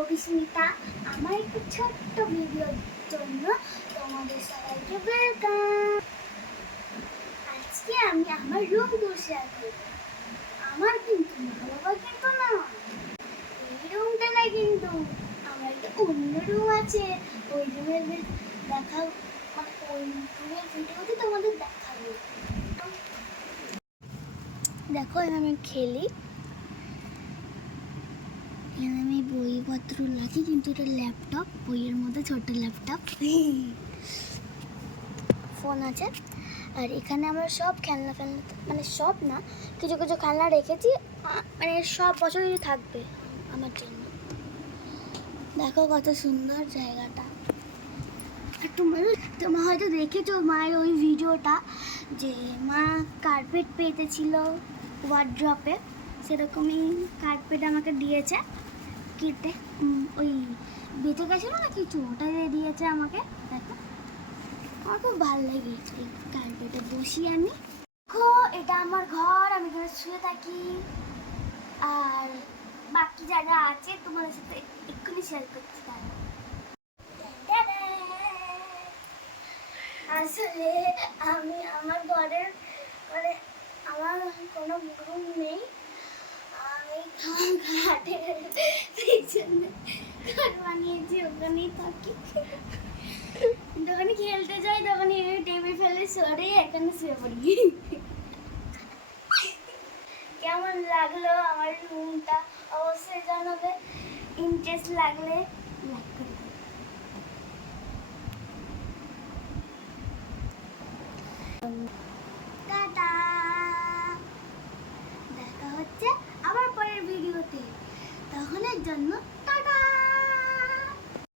অভিস্মিতা, আমার একটু ছোট্ট ভিডিওর জন্য তোমাদের সবাইকে ওয়েলকাম আজকে আমি আমার রুম শেয়ার করব। আমার কিন্তু মা বাবা কিন্তু না। এই রুমটা না কিন্তু আমার একটা অন্য রুম আছে। ওই রুমের দেখা মানে ওই রুমের ভিডিওতে তোমাদের দেখাবো। দেখো আমি খেলি এখানে আমি বইপত্র লাগে, কিন্তু এটা ল্যাপটপ বইয়ের মধ্যে ছোট ল্যাপটপ ফোন আছে। আর এখানে আমরা সব খেলনা ফেলনা মানে সব না, কিছু কিছু খেলনা রেখেছি মানে সব বছরই থাকবে আমার জন্য। দেখো কত সুন্দর জায়গাটা। তোমরা তোমরা হয়তো দেখেছ মায়ের ওই ভিডিওটা, যে মা কার্পেট পেতেছিল ওয়ার্ড্রপে সেরকমই কার্পেট আমাকে দিয়েছে। কেটে? ওই বেঁচে গেছিল না কিছু ওটা দিয়েছে আমাকে, দেখো। আমার খুব ভালো লেগেছে এই কার্পেটে। বসি আমি। দেখো, এটা আমার ঘর, আমি এখানে শুয়ে থাকি। আর বাকি জায়গা আছে, তোমাদের সাথে এক্ষুনি শেয়ার করতে পারব আসলে আমি আমার ঘরের মানে আমার কোনো রুম নেই আমি আমার ঘাটের বানিয়েছি ওখানেই থাকি। যখন খেলতে যাই তখন টেবিল ফেলে সরে এখানে শুয়ে পড়ি। কেমন লাগল আমার রুমটা অবশ্যই জানাবে। ইন্টারেস্ট লাগলে জন্য